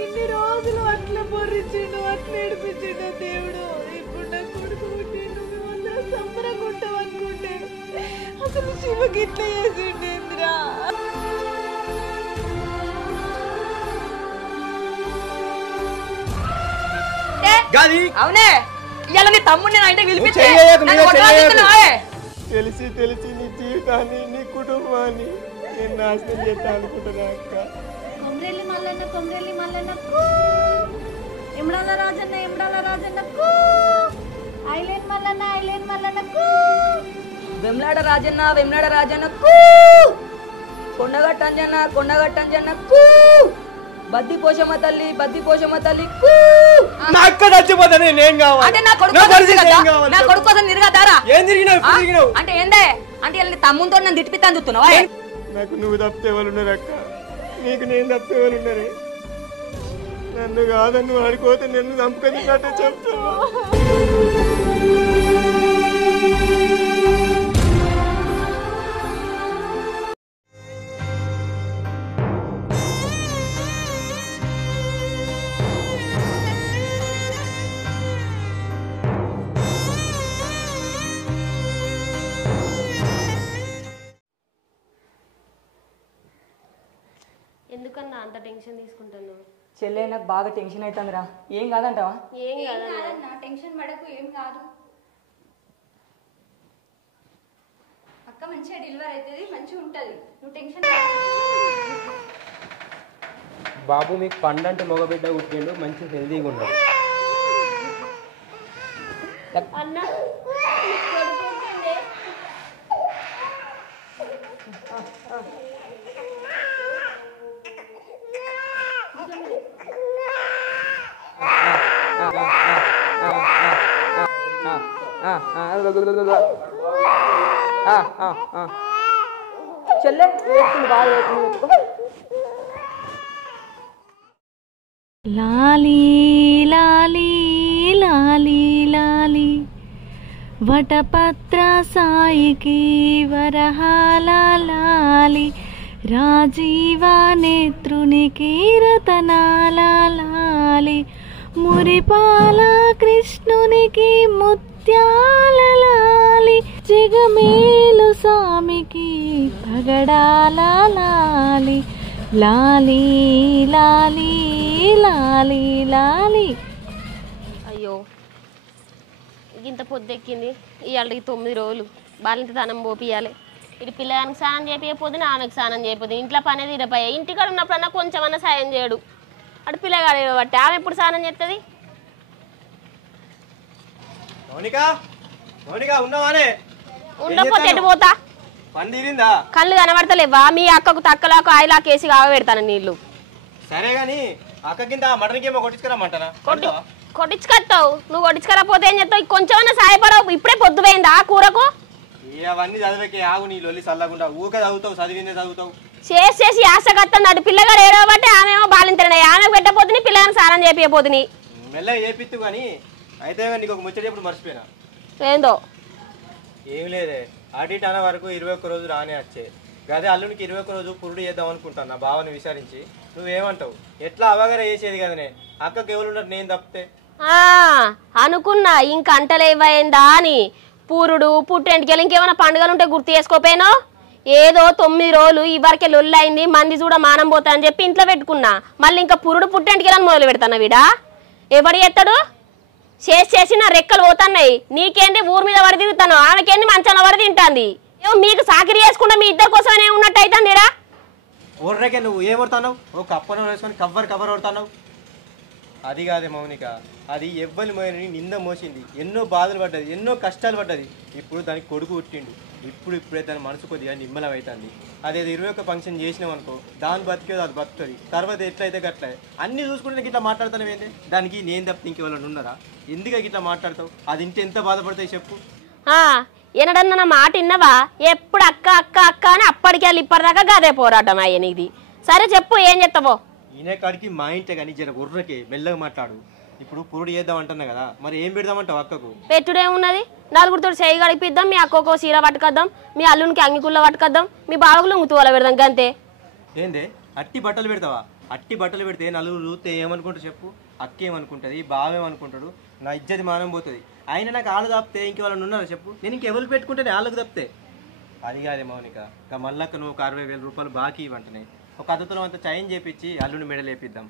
ఇన్ని రోజులు అట్లా బొర్రించిండు, అట్లా ఏడిపించిండు దేవుడు. ఇప్పుడు నా కొడుకు పుట్టిండు, మేమందరం సంబరకుంటాం అనుకుంటే అసలు శివకి ఇట్లా చేసిండేంద్రా. అవునే ఇవాళ నీ తమ్ముడిని నా ఇంటికి పిలిపించి తెలిసి తెలిసి నీ జీవితాన్ని నీ కుటుంబాన్ని నేను నాశనం చేస్తా అనుకుంటున్నా అక్క. కొమరెల్లి మల్లన్న ఇమ్రాల రాజన్న ఐలేన్ మల్లన్న వెమ్లాడ రాజన్న కొండగట్ట అంజన్న బద్ది పోషమ్మ తల్లి నా అక్క చచ్చిపోతానే నేను కావాలి. అంటే నా కొడుకు కోసం తిరగతారా? ఏం తిరిగినావు అంటే ఏందే అంటే ఇలా తమ్ముతో నన్ను తిట్టిపిస్తాను చూస్తున్నావా? నాకు నువ్వు తప్పితే వాళ్ళు ఉన్నారు అక్క, నీకు నేను తప్పితే వాళ్ళు ఉన్నారే. నన్ను కాదని నువ్వు ఆడుకోతే నన్ను చంపుకొని చెప్తావా? ఎందుకన్నా అంత టెన్షన్ తీసుకుంటున్నావు? చెల్లె నాకు బాగా టెన్షన్ అవుతుందిరా. ఏం కాదంటావా? ఏం కాదన్నా, టెన్షన్ పడకు, ఏం కాదు. అక్క మంచిగా డెలివరీ అవుతుంది, మంచిగా ఉంటుంది, నువ్వు టెన్షన్. బాబు మీకు పండంటే మగబిడ్డ పుట్టిండు, మంచి హెల్దీగా ఉన్నాడు. అన్నా చెల్లె బాగా లాలీ లాలీ లాలీ లాలీ వటపత్ర సాయికి వరహాల లాలి రాజీవ నేత్రునికి రతనాల లాలి మురిపాల కృష్ణునికి ముత్యాల లాలి జగమేలు స్వామికి పగడాల లాలి లాలీ లాలీ లాలీ లాలీ. అయ్యో ఇంత పొద్దెక్కింది, ఇవాళకి 9 రోజులు బాలింత తనం పోపియాలి. ఇది పిల్లగానికి స్నానం చేయకపోతే ఆమెకు స్నానం చేయకపోతే ఇంట్లో పనే తీరపోయాయి. ఇంటికాడ ఉన్నప్పుడన్నా కొంచెమన్నా సాయం చేయడు. అటు పిల్లగాడు బట్టి ఆమె ఎప్పుడు స్నానం చేస్తుంది? ఉండకపోతే ఎటు పోతా? కళ్ళు కనబడతలేవా? మీ అక్కకు తక్కలాకు ఆయలాకు వేసి కావ పెడతాను నీళ్లు. సరే గాని అక్కకింత మటన్కి ఏమో కొట్టించుకురమ్మంటారా? కొట్టించుకొస్తావు. నువ్వు కొట్టించుకోకపోతే ఏం చేస్తావు? కొంచెమన్నా సాయపడవు. ఇప్పుడే పొద్దు పోయిందా కూరకు? అవన్నీ చదివకే ఆగు, నీ లొల్లి చల్లకుండా ఊకే చదువుతావు, చదివిందే చదువుతావు. చేసి ఆశగత్తంది. అటు పిల్లగాడు ఏడవబట్టి ఆమెమో బాలింతనే. ఆమెకు పెట్టపోతుంది, పిల్లగాని స్నానం చేపియపోతుంది. మెల్లగా చేపిత్తు కానీ అయితే నీకు ఒక ముచ్చట ఎప్పుడు మర్చిపోయినా. ఏందో? ఏం లేదే, అటు ఇటు అన్న వరకు 21 రోజు రానే వచ్చే గదే అల్లునికి 21 రోజు పురుడు చేద్దాం అనుకుంటాను. నా బావని విచారించి నువ్వేమంటావు? ఎట్లా అవగాహన చేసేది కదనే, అక్కకి ఎవరు ఉన్నట్టు నేను తప్పితే అనుకున్నా ఇంక అంటలేవైందా అని. పూరుడు పుట్టెంటికెళ్ళి ఇంకేమైనా పండుగలు ఉంటే గుర్తు చేసుకోపోయినో? ఏదో 9 రోజులు ఇవరకే లొల్లైంది, మంది చూడ మానం పోతా అని చెప్పి ఇంట్లో పెట్టుకున్నా. మళ్ళీ ఇంకా పురుడు పుట్టెంటికెళ్ళని మొదలు పెడతాను. వీడా ఎవడు ఎత్తాడు? చేసి నా రెక్కలు పోతున్నాయి. నీకేంటి ఊరి మీద వరి తిరుగుతాను, ఆమెకేంటి మంచాల వరి తింటాంది. ఏమో మీకు సాకిరి చేసుకుంటా మీ ఇద్దరు కోసమే ఉన్నట్టు అవుతుందిరా. ఊర్రకే నువ్వు ఏమడతావు? ఓ కప్పను వేసుకొని కవర్ కొడతావు. అది కాదే మౌనిక, అది ఎవ్వరి మోయని నింద మోసింది, ఎన్నో బాధలు పడ్డది, ఎన్నో కష్టాలు పడ్డది. ఇప్పుడు దానికి కొడుకు పుట్టిండు. ఇప్పుడే దాని మనసు కొద్దిగా నిమ్మలం అవుతుంది. అదేదో 21 ఫంక్షన్ చేసినాం అనుకో, దాని బతికేది అది బతుకుతుంది. తర్వాత ఎట్లయితే గట్లే అన్నీ చూసుకుంటే ఇట్లా మాట్లాడుతాను ఏంటి? దానికి నేను తప్పితే ఇంకెవరైనా ఉన్నారా? ఎందుకు ఇట్లా మాట్లాడతావు? అది ఇంటి ఎంత బాధపడతాయి చెప్పు. ఏనడన్నా నా మాట విన్నవా? ఎప్పుడు అక్క అక్క అక్క అని అప్పటికి వెళ్ళి ఇప్పటిదాకా గదే పోరాటం అయ్యని. ఇది సరే చెప్పు, ఏం చెప్తావో? ఈయన కాడికి మా ఇంటే కానీ జర ఉర్రకే మెల్లగా మాట్లాడు. ఇప్పుడు పురుడు చేద్దాం అంటున్నా కదా, మరి ఏం పెడదామంటావు అక్కకు? పెట్టుడేమున్నది, నలుగురితో చేయి గడిపిద్దాం, మీ అక్కకో సీర పట్టుకొద్దాం, మీ అల్లునికి అంగికుల్లో పట్టుకొద్దాం, మీ బావకు లొంగుతూల పెడదాం, గంతే. ఏందే అట్టి బట్టలు పెడతావా? అట్టి బట్టలు పెడితే నలుగురు చూస్తే ఏమనుకుంటారు చెప్పు? అక్క ఏమనుకుంటుంది, బావేమనుకుంటాడు, నా ఇజ్జతి మానం పోతుంది. అయినా నాకు ఆళ్ళు తప్పితే ఇంక వాళ్ళని ఉన్నారా చెప్పు? నేను ఇంకెవరికి పెట్టుకుంటే వాళ్ళకి తప్పితే. అది కాదే మౌనిక, ఇంకా మళ్ళక్క నువ్వు ఒక 60,000 రూపాయలు బాకీ ఇవ్వంటున్నాయి. ఒక అద్దతులం అంతా చైన్ చేపించి అల్లుని మెడలేపిద్దాం.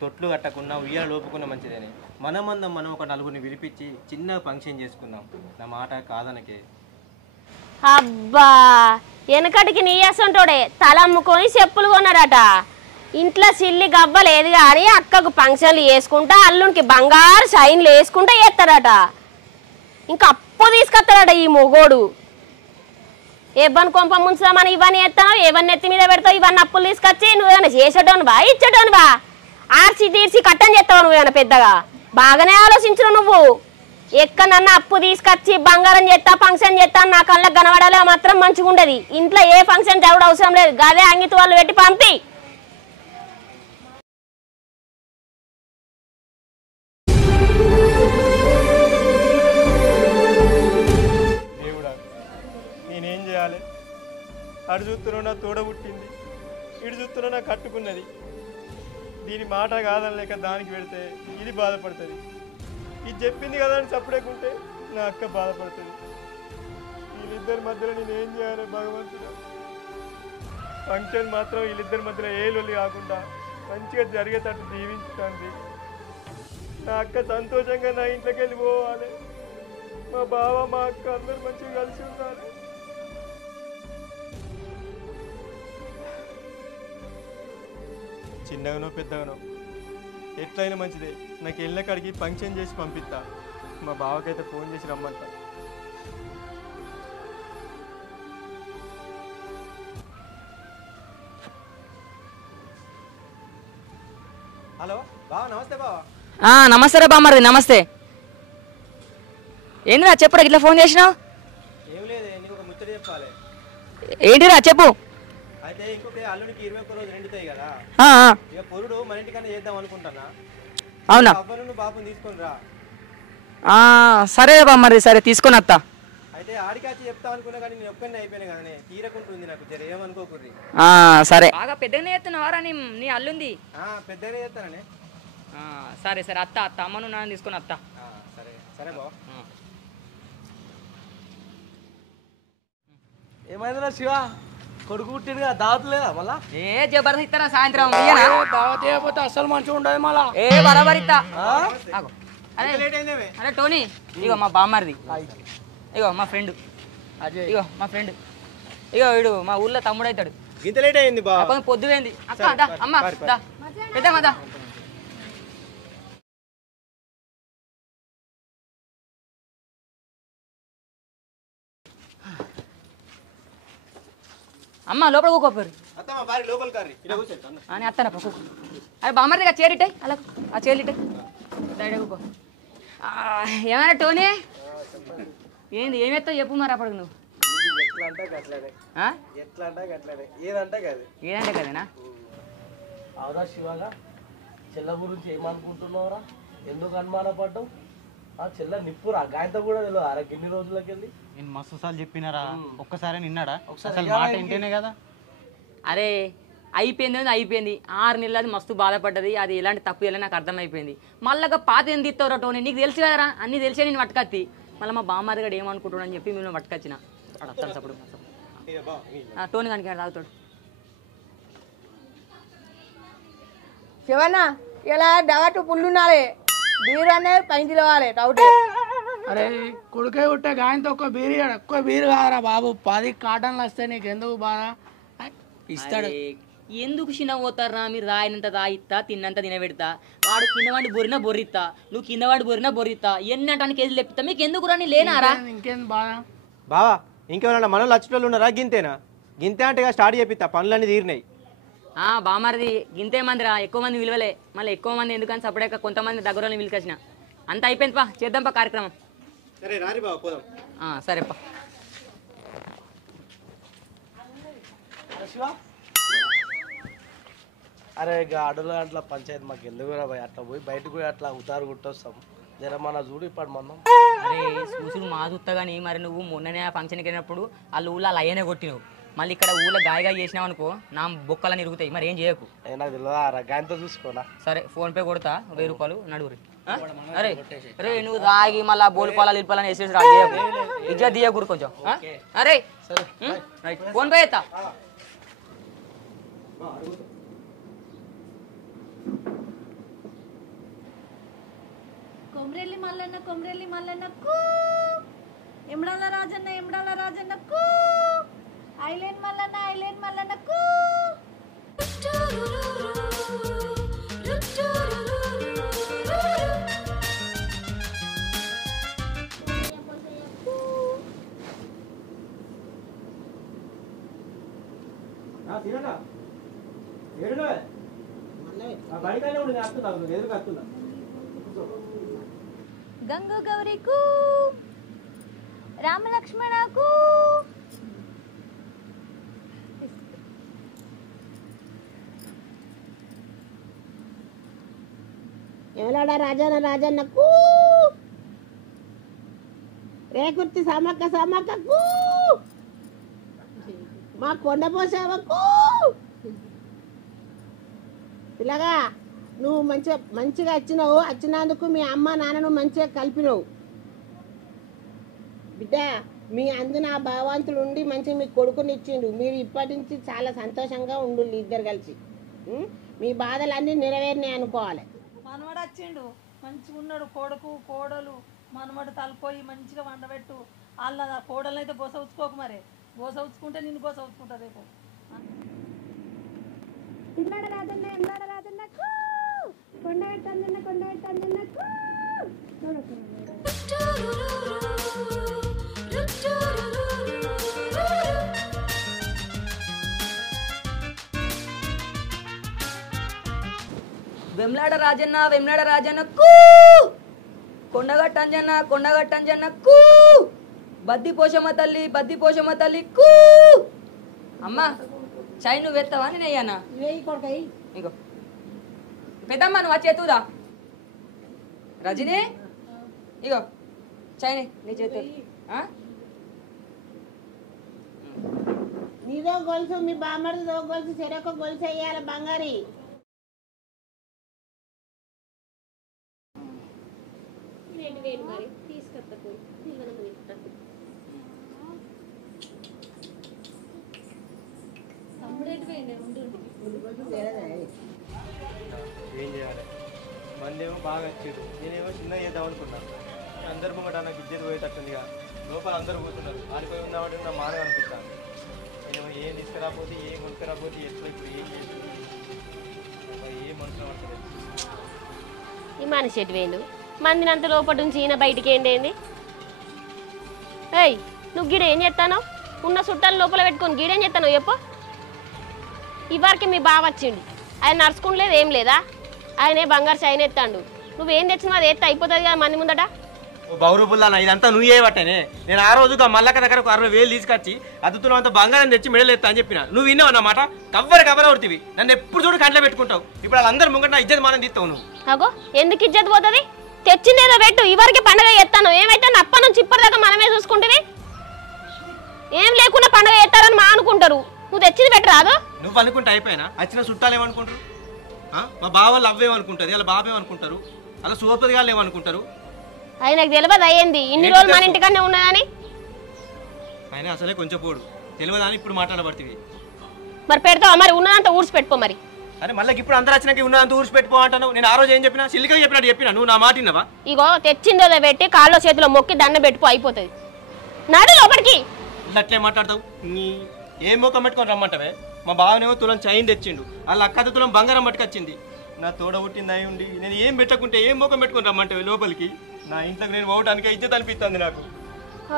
తొట్లు కట్టకుండా ఉయ్యాల లోపుకున్న మంచిదేనే. మనమందం మనం ఒక నలుగురిని విలిపించి చిన్న ఫంక్షన్ చేసుకుందాం. నా మాట కాదనకే. అబ్బా వెనకటికి నీయసంటోడే తల అమ్ముకొని చెప్పులు కొన్నాడట. ఇంట్లో సిల్లి గవ్వ లేదు కానీ అక్కకు ఫంక్షన్లు వేసుకుంటా అల్లునికి బంగారు సైన్లు వేసుకుంటా చేస్తాడట. ఇంకా అప్పు తీసుకొస్తాడట ఈ మొగోడు. ఇవ్వని కొంప ముంచుదామని ఇవన్నీ ఎత్తావు, ఇవన్నీ ఎత్తి మీద పెడతావు, ఇవన్నీ అప్పులు తీసుకొచ్చి నువ్వేమైనా చేసేటోనువా ఇచ్చేటోనువా? ఆర్చి తీర్చి కట్టని చేస్తావు నువ్వేమైనా పెద్దగా? బాగానే ఆలోచించు నువ్వు. ఎక్కడన్నా అప్పు తీసుకొచ్చి బంగారం చేస్తా ఫంక్షన్ చేస్తా నా కళ్ళకు కనబడాలే మాత్రం మంచిగా ఉండదు. ఇంట్లో ఏ ఫంక్షన్ జరగడం అవసరం లేదు, గదే అంగిత వాళ్ళు పెట్టి పంపి. దేవుడా నేనేం చేయాలి? అటు చూస్తున్నా నా తోడ పుట్టింది, ఇటు చూస్తున్నా నా కట్టుకున్నది. దీని మాట కాదనలేక దానికి పెడితే ఇది బాధపడుతుంది. ఇది చెప్పింది కదా అని చప్పుడేకుంటే నా అక్క బాధపడుతుంది. వీళ్ళిద్దరి మధ్యలో నేనేం చేయాలి భగవంతుడా? ఫంక్షన్ మాత్రం వీళ్ళిద్దరి మధ్యలో ఏ లొల్లి కాకుండా మంచిగా జరిగేటట్టు దీవించుతుంది. నా అక్క సంతోషంగా నా ఇంట్లోకి వెళ్ళి పోవాలి. మా బావ మా అక్క అందరు మంచిగా కలిసి ఉండాలి. చిన్నగానో పెద్దగానో ఎట్లయినా మంచిదే. నాకు వెళ్ళిన కాడికి ఫంక్షన్ చేసి పంపిస్తా. మా బావకైతే ఫోన్ చేసి రమ్మంటా. హలో బావ, నమస్తే బావ. నమస్తే రా బామ్మది. నమస్తే. ఏంటిరా చెప్పురా ఇట్లా ఫోన్ చేసినావు? ఏం లేదే, నీకు ఒక ముచ్చట చెప్పాలి. ఏంటిరా చెప్పు. అయితే ఇంకొక అల్లునికి 21 రోజులు నిండుతాయి కదా. ఇక పొరుడు మన ఇంటికన్నా చేద్దాం అనుకుంటానా. అవునా? అవ్వను బాబుని తీసుకొని రా. సరే బామ్మది, సరే తీసుకొని వస్తా. అయితే ఆడికాచి చెప్తా అనుకున్నా కానీ నేను ఒక్కనే అయిపోయినా కదనే, తీరకుంటుంది నాకు. జర ఏమనుకోకూడదు. సరే. బాగా పెద్దగానే చేస్తున్నావారా నీ అల్లుంది? పెద్దగానే చేస్తాననే. సరే సరే అత్త అమ్మను నాన్న తీసుకొని అత్త. సరే సరే బావ. ఏమైందిరా శివ, కొడుకు పుట్టిండుగా దావత్ లేదా మళ్ళా? ఏ జబర్దస్త్ ఇస్తారా సాయంత్రం? దావత్ చేయకపోతే అసలు మంచిగా ఉండదు మళ్ళా. ఏ బరాబర్ ఇస్తా. అరే లేట్ అయిందేమే. అరే టోనీ, ఇగో మా బామ్మర్ది, ఇగో మా ఫ్రెండ్, ఇగో మా ఫ్రెండ్, ఇగో వీడు మా ఊర్లో తమ్ముడు అవుతాడు. ఇంత లేట్ అయింది బా. కొంచెం పొద్దుపోయింది. అక్క దా అమ్మ దా పెద్దమ్మ దా. అమ్మ లోపల కూకోపోరు అత్తమ్మ బారి లోపల కర్రీ ఇలా కూర్చో. అని అత్తన కూకో. అరే బామ్మర్దిగా చేరిట్టాయి అలా ఆ చేరిట్టాయి సైడ్ కూకో. ఏమైనా టోనీ ఏంది ఏమెత్తావు చెప్పు మరి అప్పటికి నువ్వు. ఎట్లా అంటే గట్లనే, ఎట్లా అంటే గట్లనే, ఏదంటే కాదు. ఏదంటే కదేనా? అవురా శివగా, చెల్ల గురించి ఏమనుకుంటున్నావురా? ఎందుకు అనుమానపడ్డావు? ఆ చెల్ల నిప్పురా గాయంతో కూడా తెలియదు అర గిన్ని రోజులకి వెళ్ళి. నేను మస్తు సార్లు చెప్పినారా, ఒక్కసారి నిన్నాడా? అసలు మాట వింటేనే కదా. అరే అయిపోయింది అయిపోయింది. 6 నెలలు అది మస్తు బాధపడ్డది. అది ఎలాంటి తప్పు చేయాలని నాకు అర్థమైపోయింది. మళ్ళీ పాత ఏం తీస్తావురా టోనీ? నీకు తెలుసు కదరా, అన్నీ తెలిసే నేను పట్టుకత్తి. మళ్ళీ మా బామ్మది గడు ఏమనుకుంటున్నాడు అని చెప్పి మేము పట్టుకొచ్చిన. అప్పుడు టోనీ కనుక తాగుతాడు. శివన్న ఇలా డవటు పుల్లున్నారే బీరు అనేది పైన తిలవాలి డౌట్. అరే కొడుకే ఉంటే గాయంతో ఒక్క బీరు ఎక్కువ బీరు కాదరా బాబు. 10 కాటన్లు వస్తే నీకు ఎందుకు బాగా ఇస్తాడు. ఎందుకు చిన్న పోతారా మీరు? రాయినంత తాగిస్తా, తిన్నంత తినబెడతా. వాడు కిందవాడి బొరినా బొర్రిస్తా, నువ్వు కిందవాడి బొరినా బొర్రిస్తా. ఎన్నటానికి కేజీలు లేపుతా. మీకు ఎందుకు రాని లేనారా? ఇంకేం బాగా బావా ఇంకేమన్నా మనలో లచ్చటోళ్ళు ఉన్నారా? గింతేనా? గింతే అంటే స్టార్ట్ చేపిస్తా, పనులన్నీ తీరినాయి. బామారిది గింతే మందిరా, ఎక్కువ మంది విలువలే. మళ్ళీ ఎక్కువ మంది ఎందుకని సపరేట్గా కొంతమంది దగ్గర విలుకొచ్చిన. అంత అయిపోయింది పా, చేద్దాంపా కార్యక్రమం. సరే రారి బావ పోదాం. సరేపా. అరే అడుగుల అట్లా పంచాయతీ మాకు ఎందుకు రా భయ్? అట్లా పోయి బయటకు పోయి అట్లా ఉతారు గుట్టొస్తాం. జర మన చూడు ఇప్పుడు మనం. అరే చూసుడు మా చూస్తా కానీ మరి నువ్వు మొన్ననే ఆ ఫంక్షన్కి వెళ్ళినప్పుడు వాళ్ళు ఊళ్ళో అలా అయ్యనే కొట్టినావు. మళ్ళీ ఇక్కడ ఊళ్ళో గాయగా చేసినావు అనుకో నా బొక్కలని ఇరుగుతాయి. మరి ఏం చేయకు. నాకు తెలియదా గాయంతో చూసుకోనా. సరే ఫోన్పే కొడతా 1000 రూపాయలు నడుగురి. అరే అరే నువ్వు తాగి మళ్ళీ బోల్పాలని ఇల్పాలని వేసేసి రా చేయకు. ఇజ్జత్ తీయకూరు కొంచెం. అరే రైట్ ఫోన్పే చేస్తా. కొమరెల్లి మల్లన్న కూ, ఎమడాల రాజన్న కూ, ఐలేన్ మల్లన్న కూ. గంగు గౌరీకు, రామలక్ష్మణకు. ఎవలాడా రాజన్నకు, రేకుర్తి సమ్మక్కకు, మా కొండపోసావకు. ఇలాగా నువ్వు మంచిగా వచ్చినందుకు మీ అమ్మ నాన్నను మంచిగా కలిపినవు బిడ్డ. మీ అందున ఆ భగవంతుడు ఉండి మంచిగా మీ కొడుకుని ఇచ్చిండు. మీరు ఇప్పటి నుంచి చాలా సంతోషంగా ఉండు ఇద్దరు కలిసి. మీ బాధలన్నీ నెరవేరినాయి అనుకోవాలి. మనవడు వచ్చిండు మంచిగా ఉన్నాడు. కొడుకు కోడలు మనవడు తలపోయి మంచిగా వండబెట్టు. వాళ్ళ కోడలు అయితే గోస ఉచ్చుకోకు. మరి గోస ఉచ్చుకుంటే నిన్ను గోస ఉచ్చుకుంటా రేపు. వెమ్లాడ రాజన్న కూ, కొండగట్టంజన్న కూ, బద్ది పోషమ్మ తల్లి కూ. అమ్మా చాయ్ నువ్వు ఎత్తావా నేను అయ్యానా? ఇంకో పెద్దమ్మ నువ్వు వచ్చి ఎత్తుదా. రజనీ ఇగో చాయ్ నీ చేతు. నీదో గొలుసు మీ బామ్మడిదో గొలుసు చెరొక గొలుసు వేయాలి బంగారి. మరి తీసుకొస్తా పోయి ఏం చేయాలి? మందేమో బాగా వచ్చారు, నేనేమో చిన్న చేద్దాం అనుకున్నా. అందరు ముంగట నాకు ఇజ్జత్ పోయేటట్టుందిగా. లోపల అందరూ పోతున్నారు. ఆడిపోయి ఉందామంటే నా మానవ అనిపిస్తాను. నేనేమో ఏం తీసుకురాకపోతే ఏం కొనుక్కరాకపోతే ఎట్లా ఇప్పుడు ఏం చేస్తుంది ఏ మనుషులు పడుతుంది. ఈ మనిషి ఎటు వేయండు మందిని అంత లోపటి నుంచి ఈయన బయటికి ఏంటి? ఏయ్ నువ్వు గిడ ఏం చేస్తానో? ఉన్న చుట్టాలు లోపల పెట్టుకొని గీడేం చేస్తానో చెప్పు. ఇవరికి మీ బావ వచ్చిండు, ఆయన నడుచుకుంటలేదు ఏం లేదా? ఆయనే బంగారు చైన్ ఎత్తాడు. నువ్వేం తెచ్చినా అది ఎత్తే అయిపోతుంది కదా మంది ముందట. బౌరూపుల్లా ఇదంతా నువ్వు చేయబట్టనే. నేను ఆ రోజుగా మల్లక్క దగ్గర ఒక 60,000 తీసుకొచ్చి అద్దుతున్నంత బంగారం తెచ్చి మెడలు ఎత్తా అని చెప్పిన. నువ్వు విన్నావు అన్నమాట. కవ్వర అవుతుంది. నన్ను ఎప్పుడు చూడు కంట్లో పెట్టుకుంటావు. ఇప్పుడు వాళ్ళందరూ ముంగట నా ఇజ్జత్ మానం తీస్తావు నువ్వు. అగో ఎందుకు ఇజ్జత్ పోతుంది? తెచ్చిందేదో పెట్టు. ఇవరికి పండుగ ఎత్తాను. ఏమైతే అప్ప నుంచి ఇప్పటిదాకా మనమే చూసుకుంటుంది. ఏం లేకుండా పండుగ ఎత్తారని మా అనుకుంటారు. నువ్వు తెచ్చింది పెట్టు రాదు. నువ్వు అనుకుంటే అయిపోయినా వచ్చిన చుట్టాలు ఏమనుకుంటారు? మా బావలు అవ్వేమనుకుంటుంది, అలా బాబేమనుకుంటారు, అలా సోపది గారు ఏమనుకుంటారు. ఆయనకు తెలియదు అయ్యింది ఇన్ని రోజులు మన ఇంటికన్నా ఉన్నదని. ఆయన అసలే కొంచెం పోడు తెలియదని ఇప్పుడు మాట్లాడబడుతుంది. మరి పెడతావా? మరి ఉన్నదంతా ఊడ్చి పెట్టుకో. మరి అరే మళ్ళీ ఇప్పుడు అందరూ వచ్చినాక ఉన్నదంతా ఊడ్చి పెట్టుకో అంటాను. నేను ఆ రోజు ఏం చెప్పినా సిల్లిగా చెప్పినట్టు చెప్పినా. నువ్వు నా మాట విన్నావా? ఇగో తెచ్చిందో పెట్టి కాళ్ళలో చేతిలో మొక్కి దండ పెట్టుకో అయిపోతుంది. నాడు లోపలికి అట్లే మాట్లాడతావు. ఏం మొక్కం పెట్టుకొని రమ్మంటావే? మా బావనేమో తులం చైన్ తెచ్చిండు, వాళ్ళ అక్కత తులం బంగారం పట్టుకొచ్చింది. నా తోడ పుట్టింది అయి ఉండి నేను ఏం పెట్టకుంటే ఏం మొక్కం పెట్టుకొని రమ్మంటావే లోపలికి? నా ఇంట్లోకి నేను పోవటానికి ఇజ్జత్ అనిపిస్తుంది నాకు.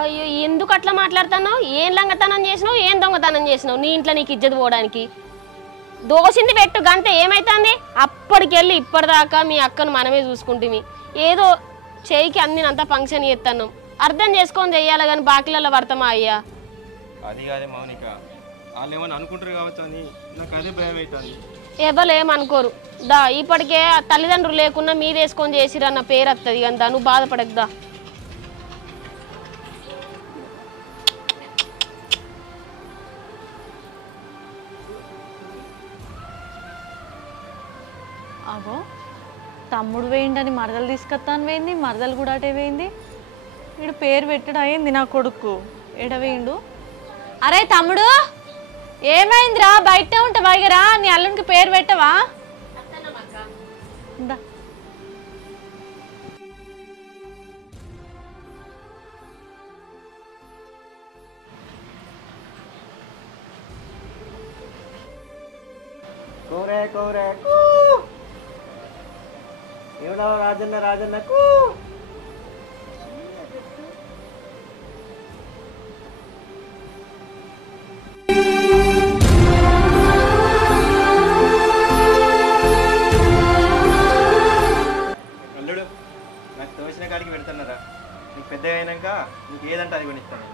అయ్యో ఎందుకు అట్లా మాట్లాడుతున్నావు? ఏం లంగతనం చేసినావు? ఏం దొంగతనం చేసినావు? నీ ఇంట్లో నీకు ఇజ్జత్ పోవడానికి దోసింది పెట్టు గంతే. ఏమైతుంది? అప్పటికెళ్ళి ఇప్పటిదాకా మీ అక్కను మనమే చూసుకుంటుంది. ఏదో చేయికి అందినంత ఫంక్షన్ చేస్తున్నాం. అర్థం చేసుకొని చెయ్యాలి కానీ బాకీలలో పడతామా అయ్యా? అది కాదే మౌనిక, వాళ్ళు ఏమని అనుకుంటారు కావచ్చు అని నాకు అదే భయం అవుతుంది. ఎవరు ఏమనుకోరు దా. ఇప్పటికే తల్లిదండ్రులు లేకున్నా మీదేసుకొని చేసిరన్న పేరు వస్తుంది కదా. నువ్వు బాధపడకుదా. అగో తమ్ముడు వేయండి మరదలు తీసుకొస్తాను వేయింది, మరదలు కూడా అటే వేయింది. వీడు పేరు పెట్టడం అయింది నా కొడుకు ఎడవేయండు. అరే తమ్ముడు ఏమైందిరా? బయట ఉంటావా? ఇగరా నీ అల్లునికి పేరు పెట్టవా? కోరే కోరే ఏమన్నా రాజన్న రాజన్నకు అల్లుడు నాకు తోచిన కాడికి పెడుతున్నారా? నీకు పెద్ద అయినాక నీకు ఏదంటే అది కొనిస్తాను.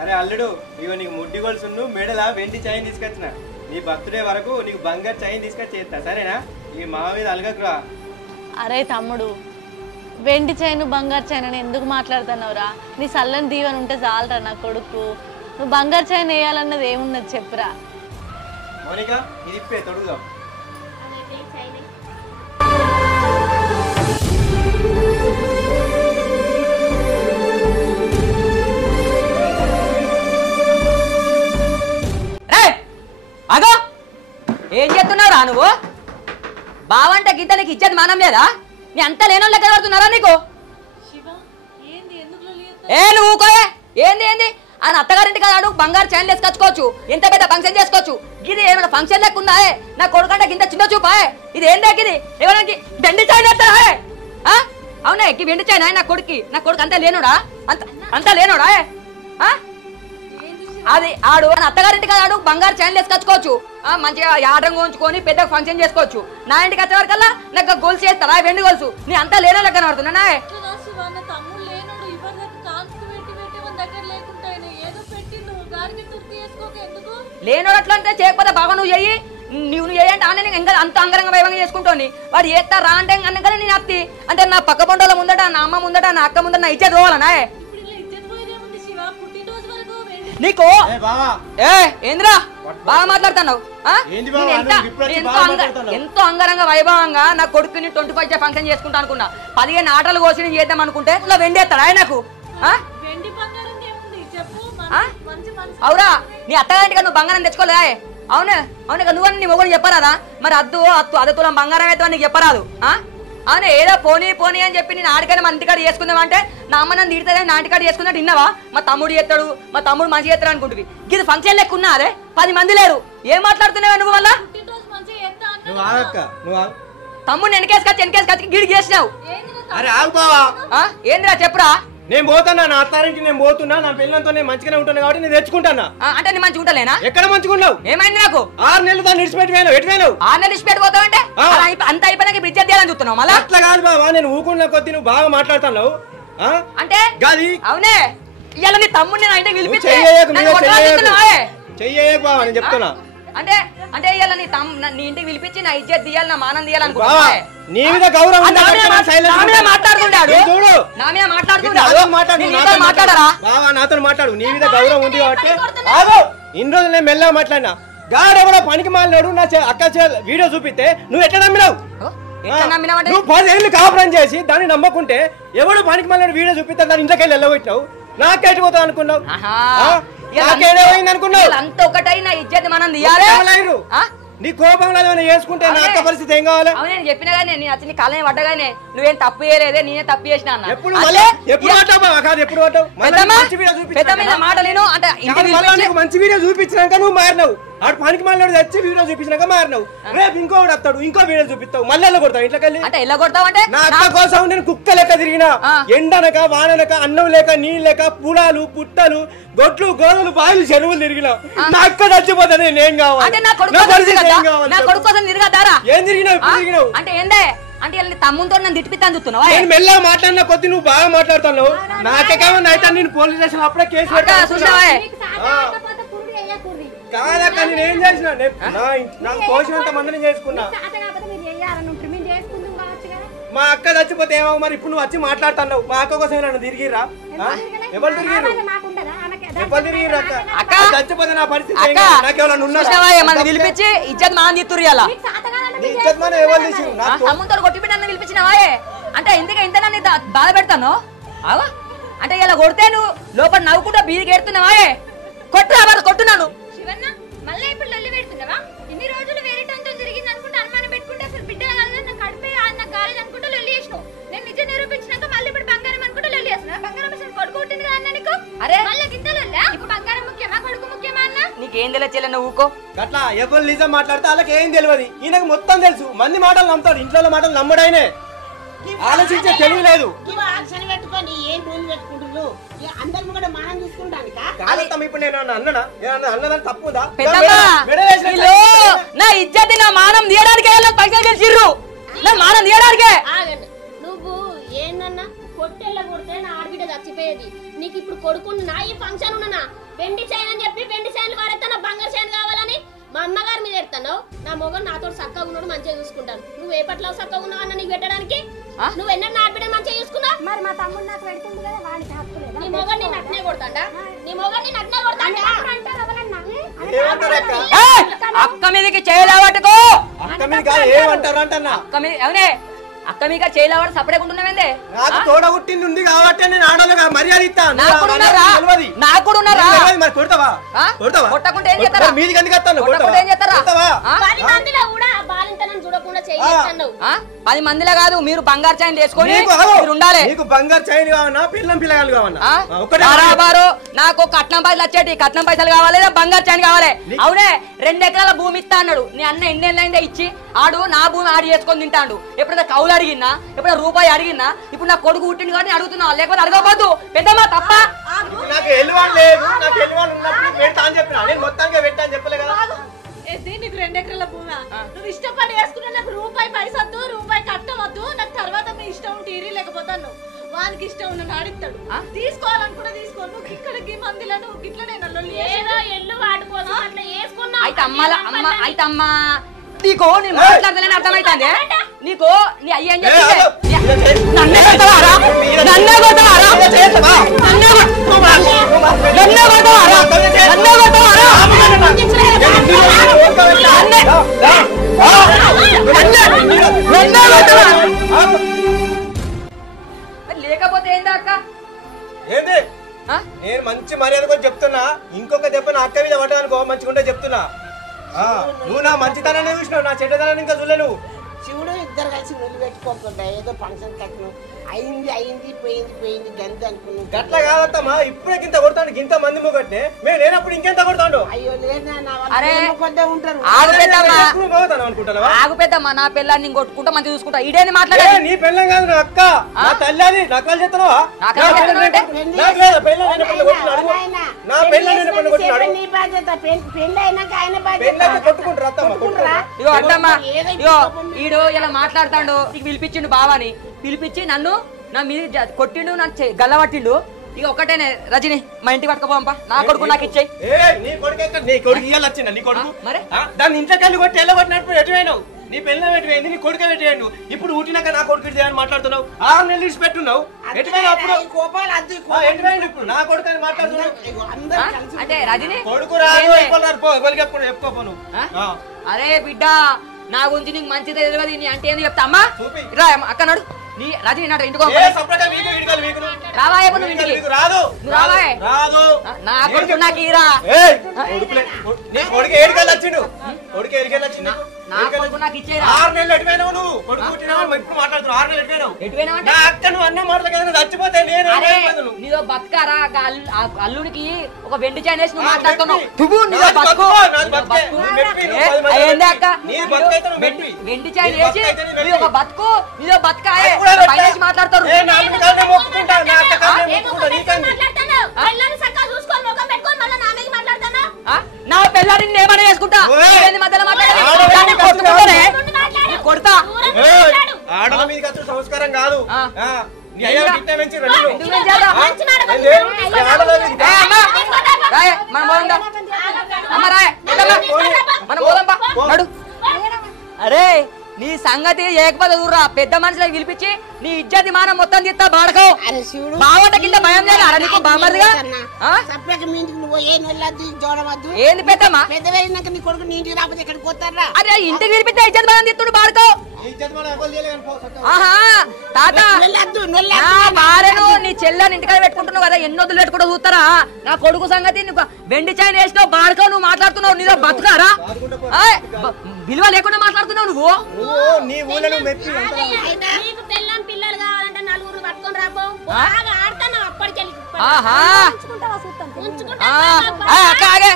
అరే అల్లుడు, ఇగో నీకు ముడ్డి గొలుసును మెడల వెండి చైన్ తీసుకొచ్చిన. నీ బర్త్డే వరకు నీకు బంగారు చైన్ తీసుకొచ్చి చేస్తా, సరేనా? ఈ మా మీద అలగకురా. అరే తమ్ముడు, వెండి చైన్ బంగారు చైన్ అని ఎందుకు మాట్లాడుతున్నావురా? నీ సల్లని దీవెన ఉంటే చాలరా నా కొడుకు. నువ్వు బంగారు చైన్ వేయాలన్నది ఏమున్నది చెప్పురా. మౌనిక ఇది ఇప్పే తొడుగుదాం. అగో ఏం చేస్తున్నావురా నువ్వు? బావంటే గీత నీకు ఇచ్చేది మానం లేదా? నీ అంతా లేనోళ్ళు లెక్క పడుతున్నారా నీకు? ఏ నువ్వు ఊకోయే. ఏంది ఏంది ఆయన అత్తగారింటి కాదు బంగారు చైన్లు వేసుకొచ్చుకోవచ్చు, ఎంత పెద్ద ఫంక్షన్ చేసుకోవచ్చు. ఇది ఏమైనా ఫంక్షన్ లెక్క నా కొడుకంటే గింత చిన్న చూపాయే. ఇది ఏం దగ్గర ఎవరికి వెండి చైన్ వేస్తారా? అవునా ఎక్కి వెండి చైన్ నా కొడుకు అంతా లేనుడా? అంతా లేనుడా? అది ఆడు అత్తగారింటి కాదు బంగారు చైన్లు వేసుకొచ్చుకోవచ్చు, మంచిగా ఆటంగా ఉంచుకొని పెద్ద ఫంక్షన్ చేసుకోవచ్చు. నా ఇంటికి వచ్చే వరకల్లా నాకు గొలుసు చేస్తారా? వెండి గొలుసు నీ అంతా లేనో లెక్క పడుతున్నా. లేనోడు అట్లా అంటే చేయకపోతే బాగా నువ్వు చెయ్యి. నువ్వు చేయంటే ఆనే ఇంకా అంత అంగరంగ వైభవంగా చేసుకుంటాను. వాడు చేస్తా రా అంటే అన్నగానే నేను అత్తి అంటే నా పక్క పంటల ముందట, నా అమ్మ ముందట, నా అక్క ముందట నా ఇచ్చేది పోవాలనా నీకు? ఏంద్రా బాగా మాట్లాడుతున్నావు? ఎంతో అంగరంగ వైభవంగా నా కొడుకుని 25 ఫంక్షన్ చేసుకుంటా అనుకున్నా. 15 ఆటలు కోసి నేను చేద్దాం అనుకుంటే ఇలా వెండేస్తాడా నాకు? అవురా నీ అత్తగారింటిగా నువ్వు బంగారం తెచ్చుకోలే? అవును అవును నువ్వు నీ మొగుడు చెప్పరాదా? మరి అద్దుతులం బంగారం అయితే నీకు చెప్పరాదు? అవును ఏదో పోనీ అని చెప్పి నేను ఆడికైనా మన ఇంటికాడ చేసుకుందాం అంటే నా అమ్మ నన్ను తిడతానే నా ఇంటికాడ చేసుకున్నట్టు విన్నావా? మా తమ్ముడు చేస్తాడు, మా తమ్ముడు మంచి చేస్తాడు అనుకుంటుంది. ఇది ఫంక్షన్ లెక్క ఉన్నా అదే 10 మంది లేరు. ఏం మాట్లాడుతున్నావా నువ్వు? వల్ల తమ్ముడు వెనకేసుకొచ్చి గిడి చేసినావు. ఏందిరా చెప్పురా? నేను పోతానా నా అత్తారింటికి? నేను పోతున్నా, నా పిల్లలతో నేను మంచిగానే ఉంటాను కాబట్టి నేను తెచ్చుకుంటానా. అంటే నేను మంచిగా ఉంటాలేనా? ఎక్కడ మంచిగా ఉన్నావు? ఏమైంది నాకు? 6 నెలలు దాన్ని విడిచిపెట్టిపోయాను. ఎటుపోయావు? 6 నెలలు విడిచిపెట్టిపోతావు అంటే అంత అయిపోయినాక బ్రిడ్జ్ చేయాలని చూస్తున్నావు మళ్ళీ? అట్లా కాదు బాబా, నేను ఊకున్న కొద్ది నువ్వు బాగా మాట్లాడుతున్నావు అంటే. అవునే ఇవాళ నీ తమ్ముడిని నా ఇంటికి పిలిపించి చెయ్యే బాబా నేను చెప్తున్నా. అంటే అంటే ఇవాళ నీ ఇంటికి పిలిపించి నా ఇజ్జత్ తీయాలి, నా మానం తీయాలనుకున్నా. నీ మీద గౌరవం నాతో మాట్లాడు. నీ మీద గౌరవం ఉంది కాబట్టి ఇన్ని రోజులు నేను మెల్లగా మాట్లాడినా. గాడెవడో పనికి మాలినాడు నా అక్క వీడియో చూపిస్తే నువ్వు ఎట్లా నమ్మినావు? నువ్వు 10 ఏళ్ళు కాపురం చేసి దాన్ని నమ్మకుంటే ఎవడు పనికి మాలినాడు వీడియో చూపిస్తే దాని ఇంట్లోకి వెళ్ళి వెళ్ళబెట్టినావు. నాకెట్టిపోతావు అనుకున్నావు? నాకేమైంది అనుకున్నావు? అంత ఒకటై నా ఇజ్జత్ మనం తీయాలి. నీ కోపంలో చేసుకుంటే నా అక్క పరిస్థితి ఏం కావాలి? అవును నేను చెప్పినా కానీ నేను వచ్చి నీ కాలం పడ్డగానే నువ్వేం తప్పు చేయలేదే, నేనే తప్పు చేసిన అన్న. ఎప్పుడు మంచి వీడియో చూపించినాక నువ్వు మారినావు. ఆడు పనికి మళ్ళీ వచ్చి వీడియో చూపించినాక మారినావు. రేపు ఇంకోటి వస్తాడు, ఇంకో వీడియో చూపిస్తావు, మళ్ళీ ఎలా కొడతావు ఇంట్లోకి వెళ్ళి? అంటే ఎలా కొడతావు అంటే నా అక్క కోసం నేను కుక్క లెక్క తిరిగినా. ఎండనక వాననక అన్నం లేక నీళ్ళు లేక పొలాలు పుట్టలు గొడ్లు గోదలు బాయిలు చెరువులు తిరిగినా. నా అక్క చచ్చిపోతాను నేనేం కావాలి? ఏం తిరిగినావు? అంటే ఏందే అంటే తమ్ముతో నన్ను తిట్టిపిస్తాను చూస్తున్నావా? నేను మెల్లగా మాట్లాడిన కొద్ది నువ్వు బాగా మాట్లాడుతున్నావు. నాకేమన్నా అయితే నేను పోలీస్ స్టేషన్ అప్పుడే కేసు చూసావా? కాదక్క నేనేం చేసిన? నాకు పోసినంత మందిని చేసుకున్నా. మా అక్క చచ్చిపోతే ఏమో మరి ఇప్పుడు నువ్వు వచ్చి మాట్లాడుతున్నావు మా అక్క కోసం నన్ను తిరిగిరా ఎవరు తిరిగిరు ఎవరు తిరిగిరు అక్క చచ్చిపోతే నా పరిస్థితి నాకేమైనా మనం పిలిపించి ఇజ్జత్ మనం తీస్తుర్యాల ఇజ్జత్ మనం ఎవరు తీసి తమ్ముతో కొట్టి బిడ్డ పిలిపించినవాయే అంటే ఇంతగా ఇంత నన్ను బాధ పెడతాను అవా అంటే ఇలా కొడితే నువ్వు లోపల నవ్వుకుంటా బీదికి ఎడుతున్నావాయే కొట్టున్నాను శివన్న మళ్ళీ ఇప్పుడు లొల్లి పెడుతున్నావా ఇన్ని రోజులు వేరే టంతో జరిగింది అనుకుంటే అనుమానం పెట్టుకుంటే అసలు బిడ్డ నాకు కడిపే నాకు కాలేదు అనుకుంటే లొల్లి చేసినావు నేను నిజం నిరూపించినాక మళ్ళీ ఇప్పుడు బంగారం అనుకుంటే లొల్లి చేస్తున్నా బంగారం అసలు కొడుకు ఉంటుంది కదా అన్న నీకు అరే మళ్ళీ గింతలొల్లా ఇప్పుడు బంగారం ముఖ్యమా కొడుకు ముఖ్యమా అన్న నీకేం తెలియదు చెల్లె ఊకో అట్లా ఎవరు నిజం మాట్లాడితే వాళ్ళకి ఏం తెలియదు ఈయనకు మొత్తం తెలుసు మంది మాటలు నమ్ముతాడు ఇంట్లో మాటలు నమ్మడాయనే ఆలోచించే తెలివి లేదు పెట్టుకొని ఏం రూల్ పెట్టుకుంటున్నారు అందరు కూడా మనం చూసుకుంటాను ఇప్పుడు నేను అన్నడా అన్నదాన్ని తప్పుదా నా ఇజ్జత్ నా మానం తీయడానికే పైసలు గెలిచిర్రు నా మానం తీయడానికే నువ్వు ఏందన్నా కొట్టెళ్ళ కొడితే నా ఆడబిడ్డ చచ్చిపోయేది నీకు ఇప్పుడు కొడుకున్న నా ఈ ఫంక్షన్ ఉన్ననా వెండి చైన్ అని చెప్పి వెండి చైన్లు వాడేస్తా నా బంగారు చైన్ కావాలని మా అమ్మగారి మీద ఎడతాను నా మొగన్ నాతో చక్కగా ఉన్నాడు మంచిగా చూసుకుంటాను నువ్వు ఏ పట్ల చక్కగా ఉన్నావు అన్న నీకు పెట్టడానికి నువ్వు ఎన్న నా బిడ్డ మంచిగా చూసుకున్నా మరి మా తమ్ముడు నాకు పెడుతుంది కదా వాడికి హక్కు లేదా నీ మొగన్ నీ నట్నే కొడతాడా నీ మొగన్ నీ నట్నే కొడతాడా అంటారు ఎవరన్నా అక్క మీదకి చేయలేవట్టుకో అక్క మీద కాదు ఏమంటారు అంటన్నా అక్క మీద అవునే అక్క మీద చేయలేవాడు సపరేట్ ఉంటున్నావేందే నాకు తోడబుట్టింది ఉంది కాబట్టి నేను ఆడోళ్ళగా మర్యాద ఇస్తాను నాకు కూడా ఉన్నారా మరి కొడతావా కొడతావా కొట్టకుంటే ఏం చేస్తారా మీదికి ఎందుకు వస్తాను కొట్టకుంటే ఏం చేస్తారా 10 మందిలో కూడా బాలింతనం చూడకుండా చేయొచ్చన్నావు 10 మందిలో కాదు మీరు బంగారు చైన్ వేసుకొని మీరు ఉండాలి నీకు బంగారు చైన్ కావన్నా పిల్లం పిల్లగాలు కావన్నా బరాబరు నాకు కట్నం పైసలు వచ్చేటి కట్నం పైసలు కావాలి బంగారు చైన్ కావాలి అవునే 2 ఎకరాల భూమి ఇస్తా అన్నాడు నీ అన్న ఎన్నేళ్ళైందే ఇచ్చి ఆడు నా భూమి ఆడు చేసుకొని తింటాడు ఎప్పుడైతే కౌలు అడిగినా ఎప్పుడైనా రూపాయి అడిగినా ఇప్పుడు నా కొడుకు పుట్టింది కానీ అడుగుతున్నా లేకపోతే అడగబోద్దు పెద్దమ్మా తప్ప నాకు ఎల్లువాడు లేదు నాకు ఎల్లువాడు ఉన్నప్పుడు పెడతా అని చెప్పినా నేను మొత్తానికి పెట్టా అని చెప్పలే కదా నీకు 2 ఎకరాల భూమి నువ్వు ఇష్టపడి వేసుకున్నా నాకు రూపాయి పైసద్దు రూపాయి కట్టవద్దు నాకు తర్వాత మీ ఇష్టం తీరి లేకపోతాను వానికి ఇష్టం ఉన్న అడుగుతాడు తీసుకోవాలనుకుంటే తీసుకో నువ్వు ఇక్కడికి మందిలో నువ్వు గిట్ల ఏదో ఎల్లు వాడుకోసం అట్లా వేసుకున్నా అయితే అమ్మ అయితే అమ్మ నీకు నేను మాట్లాడతానని అర్థమైతాంది నీకు నీ అయ్య ఏం చెప్పింది నన్నే కొడతావారా నన్నే కొడతావారా నన్నే కొడతావారా నన్నే కొడతావారా లేకపోతే ఏందా అక్క ఏంది నేను మంచి మర్యాద కూడా చెప్తున్నా ఇంకొక దెబ్బ నా అక్క మీద పడ్డానుకో మంచిగా చెప్తున్నా నువ్వు నా మంచితనాన్ని చూసినావు నా చెడ్డతనాన్ని ఇంకా చూడలేవు శివుడు ఇద్దరు కలిసి నిల్లు పెట్టుకోకుండా ఏదో ఫంక్షన్ కట్టినావు అయింది పోయింది గంత అనుకున్నావు గట్లా కాదమ్మా ఇప్పుడే గింత కొడతాడు గింత మంది మొగట్నే మేము లేనప్పుడు ఇంకెంత కొడతాడు అయ్యో లేదా ఉంటారు ఆగు పెద్దమ్మా నా పిల్లాన్ని కొట్టుకుంటా మంచిగా చూసుకుంటా ఇదేని మాట్లాడే నీ పెళ్ళం కాదు నా అక్క నా తల్లి అది నకలు చెప్తున్నావా ఈడు ఇలా మాట్లాడతాడు నీకు పిలిపించిండు బావాని పిలిపించి నన్ను నా మీద కొట్టిండు నన్ను గల్లబట్టిండు ఇక ఒకటేనే రజని మా ఇంటికి పట్టుకోపంపా నా కొడుకు నాకు ఇచ్చేయి మరి దాన్ని ఇంట్లోకి వెళ్ళి కొట్టి వెళ్ళగొట్టినప్పుడు ఎటువైనావు నీ పెళ్ళం ఎటువైంది నీ కొడుకు ఎటువైండు ఇప్పుడు ఊటినాక నా కొడుకు చేయని మాట్లాడుతున్నావు 6 నెలలు ఇచ్చి పెట్టున్నావు ఎటువైనా అప్పుడు ఎటువైండు ఇప్పుడు నా కొడుకు అని మాట్లాడుతున్నావు అంటే రజని కొడుకు రాదు చెప్పుకోపోను అరే బిడ్డ నా గురించి నీకు మంచిది తెలియదు నీ అంటే ఏంది చెప్తా అమ్మా రా అక్క నాడు నీ రజని నాడు ఇంటికి రావాయే నువ్వు ఇంటికి రాదు రావాయే రాదు నా కొడుకు నాకు ఇరా కొడుకు ఏడుకెళ్ళి వచ్చిండు కొడుకు ఏడుకెళ్ళి వచ్చిండు నా కొడుకు నాకు ఇచ్చేరా 6 నెలలు ఎటువైనావు నువ్వు కొడుకు పుట్టినావు ఇప్పుడు మాట్లాడుతున్నావు 6 నెలలు ఎటువైనావు నా అక్క నువ్వు అన్న మాటలు కదా చచ్చిపోతే నేను నీదో బతకారా అల్లుడికి ఒక వెండి చైన్ వేసి నువ్వు మాట్లాడుతున్నావు ఏంది అక్క వెండి చైన్ వేసి నీ ఒక బతుకు నీదో బతకాయే పైన మాట్లాడతారు నా పిల్లని ఏమైనా వేసుకుంటా మధ్యలో కొడతా ఆడల మీద సంస్కారం కాదు అరే నీ సంగతి ఏకపోతే దూరా పెద్ద మనుషులకు పిలిపించి నీ ఇజ్జతి మానం మొత్తం తీస్తా బాడకో బావట కింద భయం లేదా నీకు బామర్దిగా ఏంది పెద్దమ్మా అరే ఇంటికి పిలిపిస్తే ఇజ్జతి మానం తీస్తుడు బాడకో ఆహా తాత మారేను నీ చెల్లెని ఇంటికాడ పెట్టుకుంటున్నావు కదా ఎన్ని వద్దులు పెట్టుకుంటూ చూస్తారా నా కొడుకు సంగతి నువ్వు వెండి చైన్ వేసినావు బాడకో నువ్వు మాట్లాడుతున్నావు నీలో బతుకారా విలువ లేకుండా మాట్లాడుతున్నావు నువ్వు పిల్లలు కావాలంటే నలుగురు పట్టుకొని రాబో ఆడుతున్నావు అప్పటికెళ్ళి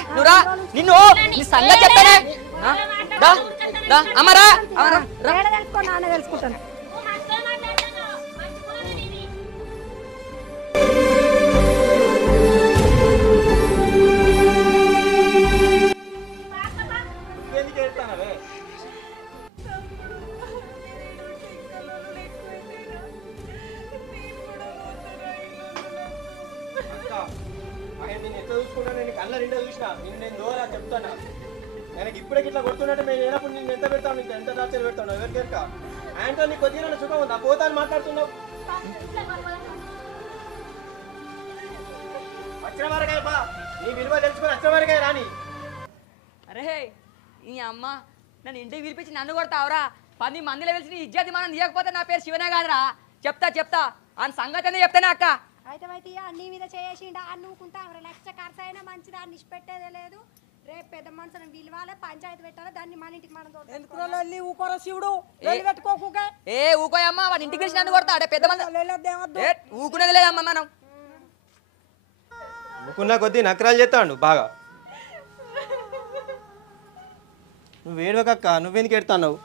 నువ్వురా నిన్ను నీ సంగతి చెప్తానే అమరా నాన్న తెలుసుకుంటాను చెప్తానా నేను ఇప్పుడే ఇట్లా కొడుతున్నట్టు మేము ఏనప్పుడు నేను ఎంత పెడతాను ఇంకా ఎంత టార్చర్ పెడతాను ఎవరికి ఎరక ఆయనతో నీకు కొద్దిగా సుఖం ఉందా పోతాను మాట్లాడుతున్నావు వచ్చిన వరకే బా నీ విలువ తెలుసుకొని వచ్చిన వరకే రాని అరే ఈ అమ్మ నన్ను ఇంటికి పిలిపించి నన్ను కొడతావురా 10 మందిలో పిలిచి నీ ఇజ్జతి మనం తీయకపోతే నా పేరు శివనే కాదురా చెప్తా అని సంగతి అనేది చెప్తానే అక్క అయితే నీ మీద చేసిండా నువ్వుకుంటా 1,00,000 ఖర్చు అయినా మంచిది అని నిష్పెట్టేదే లేదు రేపు పెద్ద మనుషులను పిలవాలి పంచాయతీ పెట్టాలి దాన్ని మన ఇంటికి మనం ఊకోరా శివుడు పెట్టుకోకుగా ఊకోయమ్మా వాడి ఇంటికి పిలిచి నన్ను కొడతా పెద్ద మంది ఊకునేది లేదమ్మా మనం ఊకున్నా కొద్దీ నకరాలు చేస్తాడు బాగా నువ్వు ఏడవకక్క నువ్వెందుకు ఎడతావు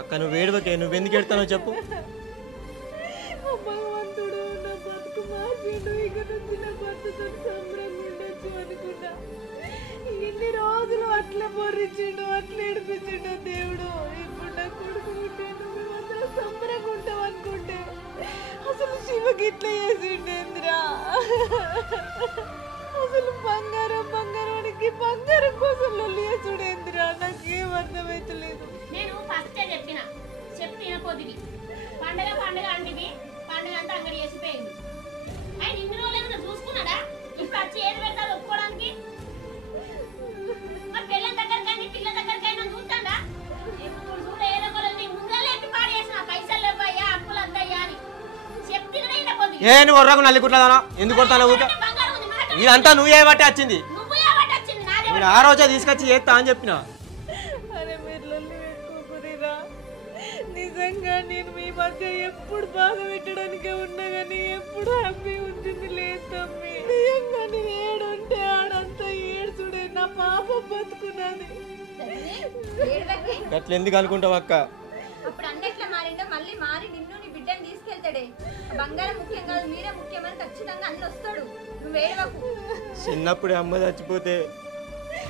అక్క నువ్వు ఏడవకే నువ్వెందుకు ఎడతావు చెప్పు భగవంతుడు నా బతుకు మార్చిండు ఇక నుంచి నా భర్తతో సంబరంగా ఉండొచ్చు అనుకున్నా ఎన్ని రోజులు అట్లా బొర్రిచ్చిండు అట్లా ఏడిపించిండు దేవుడు ఇప్పుడు నా కొడుకు పుట్టిండు మేమందరం సంబరంగా ఉంటాం అనుకుంటే అసలు శివకి ఇట్లా చేసిండేంద్రా అసలు బంగారం బంగారం కోసం లొల్లి చేసుడేంద్రా నాకేం అర్థమైతలేదు నేను ఫస్ట్ చెప్పిన పొద్దుకి పండగ అంటివి పండుగ అంతా అంగడి చేసిపోయింది ఆయన ఇన్ని రోజులు ఏమైనా చూసుకున్నాడా ఇప్పుడు వచ్చి ఏది పెడతాడు ఒప్పుకోవడానికి మరి పిల్లల దగ్గరకైనా చూస్తాడా ఇప్పుడు చూడ ఏదో కొలది ముందర ఎట్టి పాడు చేసిన పైసలు లేవయ్యా అప్పులు అంతయ్యా అని చెప్తే నువ్వు ఒర్రకు నల్లికుట్లదానా ఎందుకు కొడతాను ఊక ఇదంతా నువ్వు ఏబట్టే వచ్చింది నేను ఆ రోజే తీసుకొచ్చి చేస్తా అని చెప్పిన నిజంగా నేను మీ మధ్య ఎప్పుడు బాధ పెట్టడానికే ఉన్నా కానీ ఎప్పుడు హ్యాపీ ఉంటుంది లేదు తమ్మి నిజంగా నేను ఏడుంటే ఆడంతా ఏడ్చుడే నా పాప బతుకున్నది అట్లా ఎందుకు అనుకుంటావు అక్క అప్పుడు అన్నట్లా మారిండో మళ్ళీ మారి నిన్ను నీ బిడ్డని తీసుకెళ్తాడే బంగారం ముఖ్యం కాదు మీరే ముఖ్యమని ఖచ్చితంగా అన్న వస్తాడు నువ్వు ఏడవకు చిన్నప్పుడే అమ్మ చచ్చిపోతే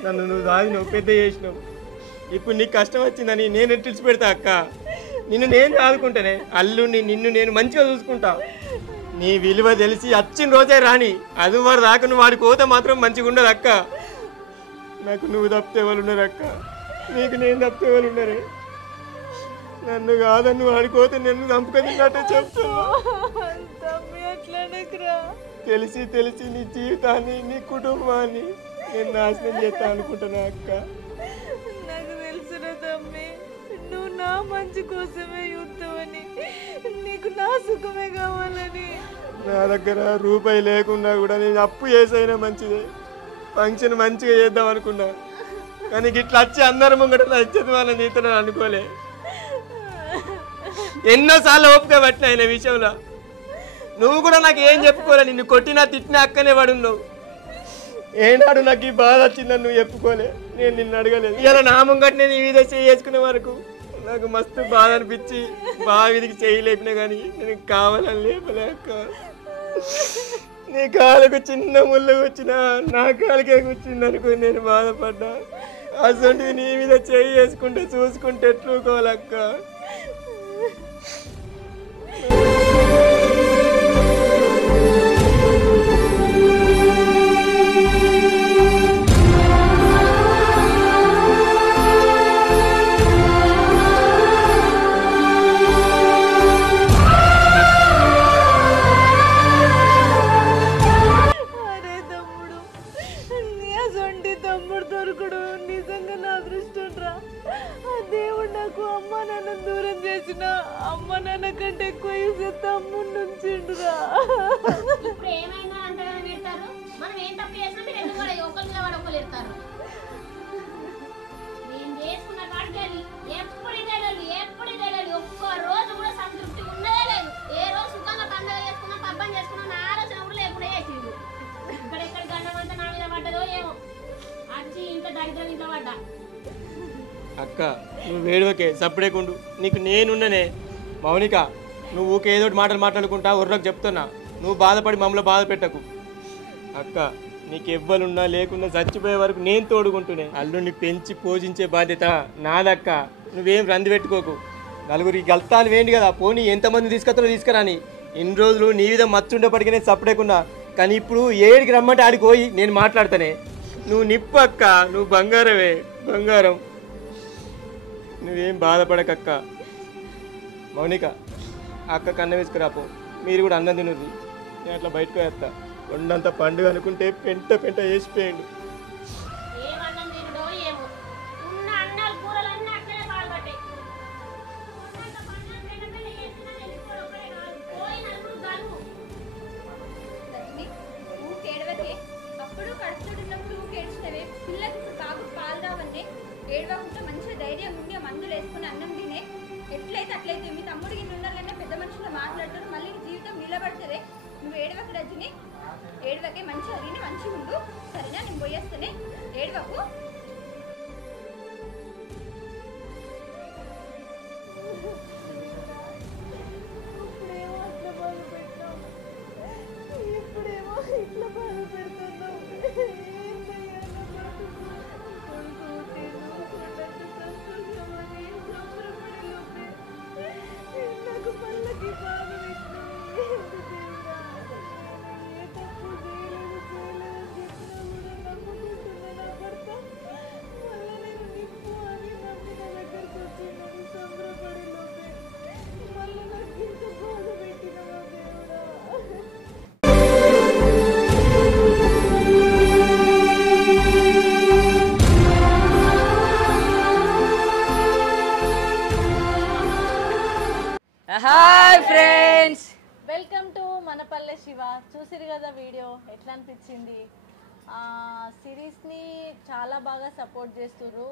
నన్ను నువ్వు దాగి పెద్ద చేసినావు ఇప్పుడు నీకు కష్టం వచ్చిందని నేను ఎట్టిల్చి పెడతా అక్క నిన్ను నేను ఆదుకుంటానే అల్లుని నిన్ను నేను మంచిగా చూసుకుంటా నీ విలువ తెలిసి వచ్చిన రోజే రాని అది వాడు దాకా నువ్వు వాడి కోత మాత్రం మంచిగా ఉండదు అక్క నాకు నువ్వు తప్పితే వాళ్ళు ఉన్నారు అక్క నీకు నేను తప్పితే వాళ్ళు ఉన్నారే నన్ను కాదని వాడి కోత నన్ను చంపుకొచ్చినట్టే చెప్తున్నా తెలిసి నీ జీవితాన్ని నీ కుటుంబాన్ని నేను నాశనం చేస్తా అనుకుంటున్నా అక్క నాకు తెలుసున తమ్మి నువ్వు నా మంచి కోసమే యుద్ధమని నీకు నా సుఖమే కావాలని నా దగ్గర రూపాయి లేకుండా కూడా నేను అప్పు చేసైనా మంచిదే ఫంక్షన్ మంచిగా చేద్దాం అనుకున్నా కానీ ఇట్లా వచ్చి అందరి ముంగట నచ్చదు వాళ్ళని నీతో అనుకోలే ఎన్నోసార్లు ఓపిక పట్టిన ఆయన విషయంలో నువ్వు కూడా నాకు ఏం చెప్పుకోలే నిన్ను కొట్టినా తిట్టినా అక్కనే పడున్నావు ఏనాడు నాకు ఈ బాధ వచ్చిందని నువ్వు చెప్పుకోలే నేను నిన్ను అడగలేదు ఇలా నా ముంగట నేను ఈ విధంగా చేసుకునే వరకు నాకు మస్తు బాధ అనిపించి బాగా విధికి చేయలేపినా కానీ నేను కావాలని లేపలేక నీ కాళ్ళకు చిన్న ముళ్ళు వచ్చినా నా కాళ్ళకే కూర్చుంది అనుకో నేను బాధపడ్డా అసలు నీ మీద చేయి వేసుకుంటే చూసుకుంటే ఎట్లుకోవాలక్క దొరకడు నిజంగా నా అదృష్టం రా. ఆ దేవుడు నాకు అమ్మ నాన్న దూరం చేసిన అమ్మ నాన్న కంటే ఎక్కువ తమ్ముడు నుంచిండురా. ఇప్పుడు ఏమైనా అంటే పెడతారు, మనం ఏం తప్పు చేసినా మీరు ఎందుకు కూడా ఒకరి మీద వాడు ఒకరు ఎడతారు. నేను చేసుకున్న కాడికి ఎప్పుడు ఇదేలేదు ఒక్క రోజు కూడా సంతృప్తి ఉండదే లేదు. ఏ రోజు సుఖంగా పండుగ చేసుకున్నా పబ్బం చేసుకున్నా నా ఆలోచన కూడా లేకుండా చేసిండు. ఇక్కడెక్కడ గండమంతా నా మీద పడ్డదో ఏమో, వచ్చి ఇంత దరిద్రం ఇంట్లో పడ్డా. అక్క నువ్వు వేడువకే సప్పుడేకుండు, నీకు నేనున్ననే. మౌనిక నువ్వు ఊకే ఏదో మాటలు మాట్లాడుకుంటా ఊర్లోకి చెప్తున్నా, నువ్వు బాధపడి మమ్మల్ని బాధ పెట్టకు. అక్క నీకు ఎవ్వరున్నా లేకున్నా చచ్చిపోయే వరకు నేను తోడుకుంటునే. అల్లుడిని పెంచి పోషించే బాధ్యత నాదక్క, నువ్వేం రంది పెట్టుకోకు. నలుగురికి గల్తాలు వేయండి కదా, పోనీ ఎంతమంది తీసుకొస్తారో తీసుకురాని. ఇన్ని రోజులు నీ విధం మచ్చుండేపటికి నేను సప్పుడేకున్నా, కానీ ఇప్పుడు ఏడికి రమ్మంటే ఆడికి పోయి నేను మాట్లాడతానే. నువ్వు నిప్పు అక్క, నువ్వు బంగారమే బంగారం, నువ్వేం బాధపడకక్క. మౌనిక అక్క కన్న వేసుకురాపో, మీరు కూడా అన్నం తినుర్రి, నేను అట్లా బయటకు వేస్తా. వండంత పండుగ అనుకుంటే పెంట పెంట వేసిపోయాడు. ఏమన్నం తినడో ఏమో, ఉన్న అన్నాలు కూరలన్నీ అక్కడే పాల్పడ్డాయి. ఊకేడవకే, అప్పుడు కడుపుతున్నప్పుడు ఊకేడ్చినవే. పిల్లకి ఇప్పుడు బాబు పాలు రావన్నే ఏడవకుండా మంచిగా ధైర్యం ఉండి మందులు వేసుకుని అన్నం తినే. ఎట్లయితే అట్లయితే మీ తమ్ముడికి ఉన్నారనే పెద్ద మనుషులు మాట్లాడతారు, మళ్ళీ నీ జీవితం నిలబడుతుంది. నువ్వు ఏడవకు రజని, ఏడవకే, మంచిగా తిని మంచిగా ఉండు సరేనా? నేను పోయేస్తేనే, ఏడవకు. ఇప్పుడేమో అట్లా బాధ పెట్టావు, ఇప్పుడేమో ఇట్లా బాధ పెడుతున్నావు. ఏం చేయాలో నాకు కొడుకు తినుకున్నట్టు సంతోషమని సంబరపడి లోపే నాకు పళ్ళకి బాధ పెట్టినావు. ఏంటి దేవుడా, ఏ తప్పు చేయలేదని చెప్పినా కూడా నమ్ముకుంటున్నా నా భర్త. మళ్ళీ నేను నిప్పు అని నమ్మి నా దగ్గరకు వచ్చిందని సంబరపడి లోపే మళ్ళీ నాకు ఇంత బాధ పెట్టినవా దేవుడా. Hi friends, welcome to మనపల్లె Shiva. చూసిరు కదా వీడియో, ఎట్లా అనిపించింది? సిరీస్ని చాలా బాగా సపోర్ట్ చేస్తుర్రు.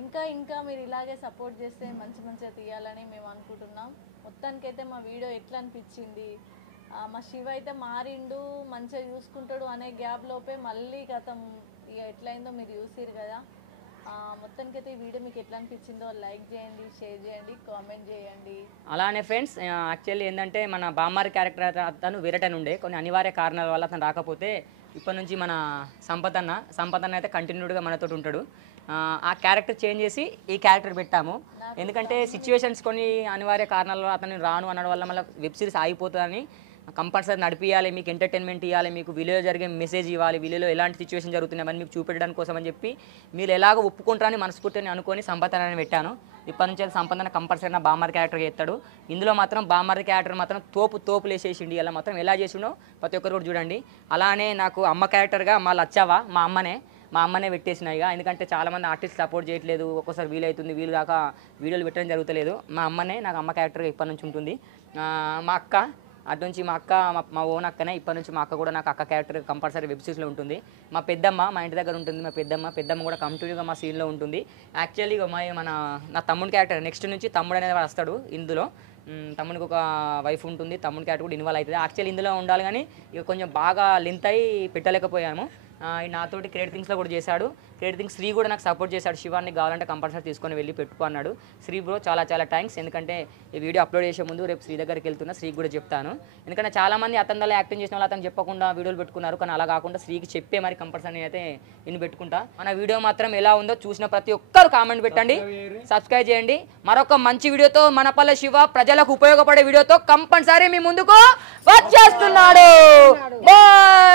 ఇంకా ఇంకా మీరు ఇలాగే సపోర్ట్ చేస్తే మంచిగా తీయాలని మేము అనుకుంటున్నాం. మొత్తానికైతే మా వీడియో ఎట్లా అనిపించింది? మా శివ అయితే మారిండు, మంచిగా చూసుకుంటాడు అనే గ్యాప్ లోపే మళ్ళీ గతం ఇక ఎట్లయిందో మీరు చూసిరు కదా. మొత్తానికైతే ఈ వీడియో మీకు ఎట్లా అనిపించిందో లైక్ చేయండి, షేర్ చేయండి, కామెంట్ చేయండి. అలానే ఫ్రెండ్స్ యాక్చువల్లీ ఏంటంటే మన బామ్మారి క్యారెక్టర్ అతను వేరేటని ఉండే, కొన్ని అనివార్య కారణాల వల్ల అతను రాకపోతే ఇప్పటి నుంచి మన సంపతన్న అయితే కంటిన్యూడ్గా మనతో ఉంటాడు. ఆ క్యారెక్టర్ చేంజ్ చేసి ఈ క్యారెక్టర్ పెట్టాము. ఎందుకంటే సిచ్యువేషన్స్ కొన్ని అనివార్య కారణాల వల్ల అతను రాను అనడం వల్ల మళ్ళీ వెబ్ సిరీస్ ఆగిపోతుందని కంపల్సరీ నడిపియాలి, మీకు ఎంటర్టైన్మెంట్ ఇవ్వాలి, మీకు విలేలో జరిగే మెసేజ్ ఇవ్వాలి, విలేలో ఎలాంటి సిచ్యువేషన్ జరుగుతున్నాయి అని మీకు చూపెట్టడానికి కోసం అని చెప్పి మీరు ఎలాగో ఒప్పుకుంటారని మనస్ఫూర్తిని అనుకొని సంపదనని పెట్టాను. ఇప్పటి నుంచి సంపదన కంపల్సరీ నా బామ్మారి క్యారెక్టర్ చేస్తాడు. ఇందులో మాత్రం బామ్మారి క్యారెక్టర్ మాత్రం తోపులు వేసేసిండి. ఇలా మాత్రం ఎలా చేసిండో ప్రతి ఒక్కరు కూడా చూడండి. అలానే నాకు అమ్మ క్యారెక్టర్గా మా లచ్చావా మా అమ్మనే పెట్టేసిన ఇక, ఎందుకంటే చాలామంది ఆర్టిస్ట్ సపోర్ట్ చేయట్లేదు, ఒక్కోసారి వీలవుతుంది, వీలు కాక వీడియోలు పెట్టడం జరుగుతలేదు. మా అమ్మనే నాకు అమ్మ క్యారెక్టర్గా ఇప్పటి నుంచి ఉంటుంది. మా అక్క అటు నుంచి మా అక్క మా ఓన్ అక్కనే, ఇప్పటి నుంచి మా అక్క కూడా నాకు అక్క క్యారెక్టర్ కంపల్సరీ వెబ్ సిరీస్లో ఉంటుంది. మా పెద్దమ్మ మా ఇంటి దగ్గర ఉంటుంది, మా పెద్దమ్మ కూడా కంటిన్యూగా మా సీన్లో ఉంటుంది. యాక్చువల్లీ నా తమ్ముడి క్యారెక్టర్ నెక్స్ట్ నుంచి తమ్ముడు అనేది వస్తాడు ఇందులో. తమ్ముడికి ఒక వైఫ్ ఉంటుంది, తమ్ముడి క్యారెక్టర్ కూడా ఇన్వాల్వ్ అవుతుంది. యాక్చువల్లీ ఇందులో ఉండాలి కానీ ఇక కొంచెం బాగా లెంత్ అయ్యి పెట్టలేకపోయాము. నాతోటి క్రియేట్ థింగ్స్లో కూడా చేశాడు. క్రియేట్ థింగ్స్ శ్రీ కూడా నాకు సపోర్ట్ చేశాడు. శివాన్ని కావాలంటే కంపల్సరీ తీసుకొని వెళ్ళి పెట్టుకో అన్నాడు. శ్రీ బ్రో చాలా థ్యాంక్స్. ఎందుకంటే ఈ వీడియో అప్లోడ్ చేసే ముందు రేపు శ్రీ దగ్గరికి వెళ్తున్నా, శ్రీకి కూడా చెప్తాను. ఎందుకంటే చాలామంది అతనిలో యాక్టింగ్ చేసిన వాళ్ళు అతను చెప్పకుండా వీడియోలు పెట్టుకున్నారు, కానీ అలా కాకుండా శ్రీకి చెప్పే మరి కంపల్సరీ అయితే నేను పెట్టుకుంటా. మన వీడియో మాత్రం ఎలా ఉందో చూసిన ప్రతి ఒక్కరు కామెంట్ పెట్టండి, సబ్స్క్రైబ్ చేయండి. మరొక మంచి వీడియోతో మనపల్లె శివ ప్రజలకు ఉపయోగపడే వీడియోతో కంపల్సరీ మీ ముందుకు వచ్చేస్తున్నాడు. బాయ్.